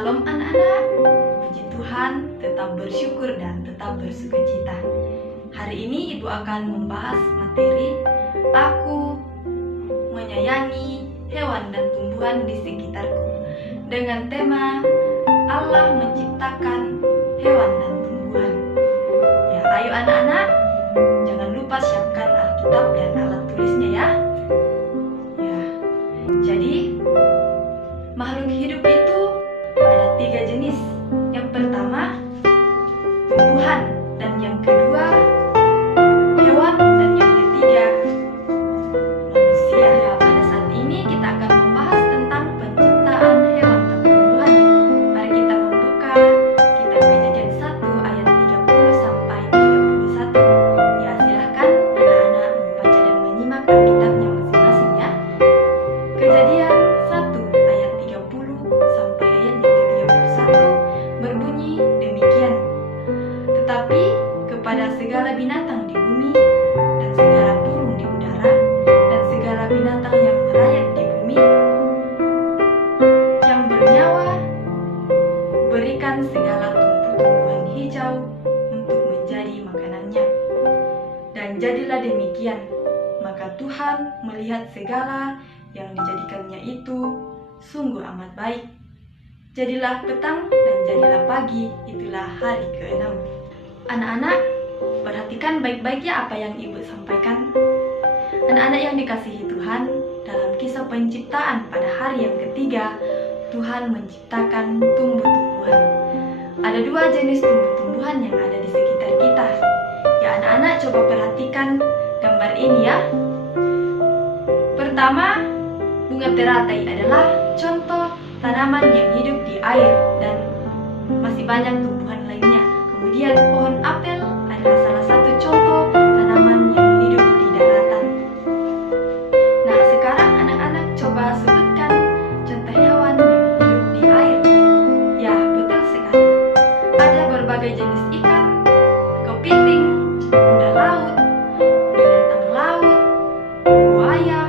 Shalom anak-anak, puji Tuhan, tetap bersyukur dan tetap bersukacita. Hari ini Ibu akan membahas materi Aku menyayangi hewan dan tumbuhan di sekitarku dengan tema Allah menciptakan hewan dan tumbuhan. Ya, ayo anak-anak, jangan lupa siapkan Alkitab dan alat tulisnya ya. Jadi makhluk hidup itu ada 3 jenis. Yang pertama tumbuhan, dan yang kedua hewan, dan yang ketiga manusia. Ya, pada saat ini kita akan membahas tentang penciptaan hewan dan tumbuhan. Mari kita membuka kitab Kejadian 1 ayat 30 sampai 31. Ya, silahkan anak-anak membaca dan menyimak Alkitabnya masing-masing ya. Kejadian 1 ayat 30 sampai ayat yang ke-31 berbunyi demikian. Tetapi kepada segala binatang di bumi dan segala burung di udara dan segala binatang yang merayap di bumi yang bernyawa, berikan segala tumbuh-tumbuhan hijau untuk menjadi makanannya. Dan jadilah demikian. Maka Tuhan melihat segala yang dijadikannya itu sungguh amat baik. Jadilah petang dan jadilah pagi, itulah hari ke-6. Anak-anak, perhatikan baik-baik ya apa yang Ibu sampaikan. Anak-anak yang dikasihi Tuhan, dalam kisah penciptaan pada hari yang ketiga, Tuhan menciptakan tumbuh-tumbuhan. Ada 2 jenis tumbuh-tumbuhan yang ada di sekitar kita. Ya anak-anak, coba perhatikan gambar ini ya. Pertama, bunga teratai adalah contoh tanaman yang hidup di air dan masih banyak tumbuhan lainnya. Kemudian pohon apel adalah salah satu contoh tanaman yang hidup di daratan. Nah, sekarang anak-anak coba sebutkan contoh hewan yang hidup di air. Ya, betul sekali. Ada berbagai jenis ikan, kepiting, kuda laut, binatang laut, buaya,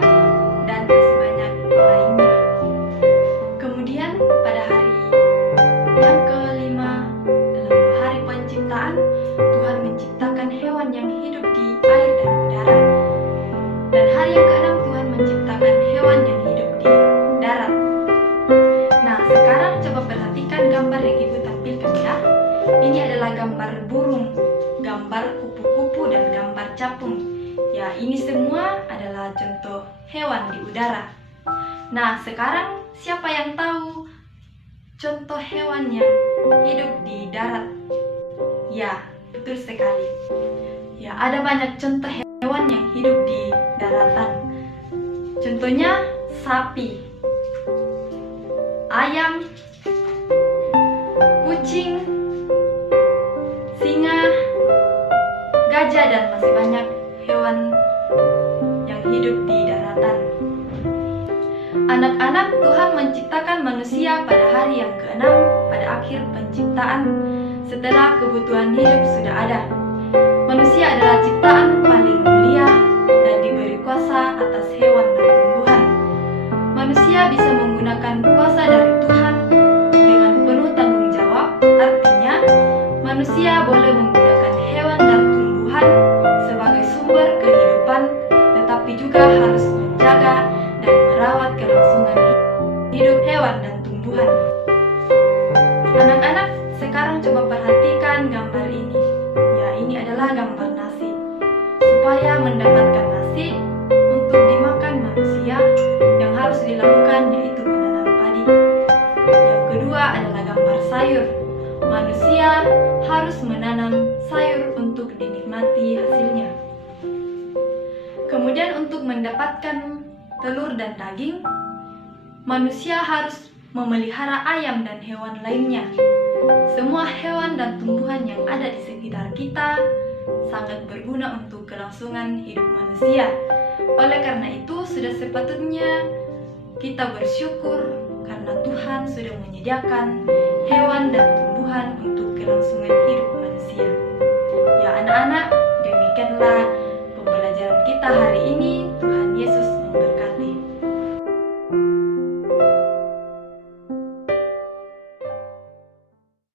dan masih banyak lainnya. Kemudian pada hari yang ke-5 dalam 2 hari penciptaan, Tuhan menciptakan hewan yang hidup di air dan udara. Dan hari yang ke-6 Tuhan menciptakan hewan yang hidup di darat. Nah, sekarang coba perhatikan gambar yang Ibu tampilkan ya. Ini adalah gambar burung, gambar kupu-kupu, dan gambar capung. Ya, ini semua adalah contoh hewan di udara. Nah, sekarang siapa yang tahu contoh hewan yang hidup di darat? Ya, betul sekali. Ya, ada banyak contoh hewan yang hidup di daratan. Contohnya sapi, ayam, kucing, singa, gajah, dan masih banyak hewan yang hidup di daratan. Anak-anak, Tuhan menciptakan manusia pada hari yang ke-6 pada akhir penciptaan setelah kebutuhan hidup sudah ada. Manusia adalah ciptaan paling mulia dan diberi kuasa atas hewan dan tumbuhan. Manusia bisa menggunakan kuasa dari Tuhan dengan penuh tanggung jawab. Artinya, manusia boleh menggunakan hewan dan tumbuhan sebagai sumber kehidupan, tetapi juga harus menjaga dan merawat kelangsungan hidup hewan dan tumbuhan. Anak-anak, sekarang coba perhatikan gambar ini. Ya, ini adalah gambar nasi. Supaya mendapatkan nasi untuk dimakan manusia, yang harus dilakukan yaitu menanam padi. Yang kedua adalah gambar sayur. Manusia harus menanam sayur untuk dinikmati hasilnya. Kemudian untuk mendapatkan telur dan daging, manusia harus memelihara ayam dan hewan lainnya. Semua hewan dan tumbuhan yang ada di sekitar kita sangat berguna untuk kelangsungan hidup manusia. Oleh karena itu, sudah sepatutnya kita bersyukur karena Tuhan sudah menyediakan hewan dan tumbuhan untuk kelangsungan hidup manusia. Ya anak-anak, demikianlah pembelajaran kita hari ini. Tuhan Yesus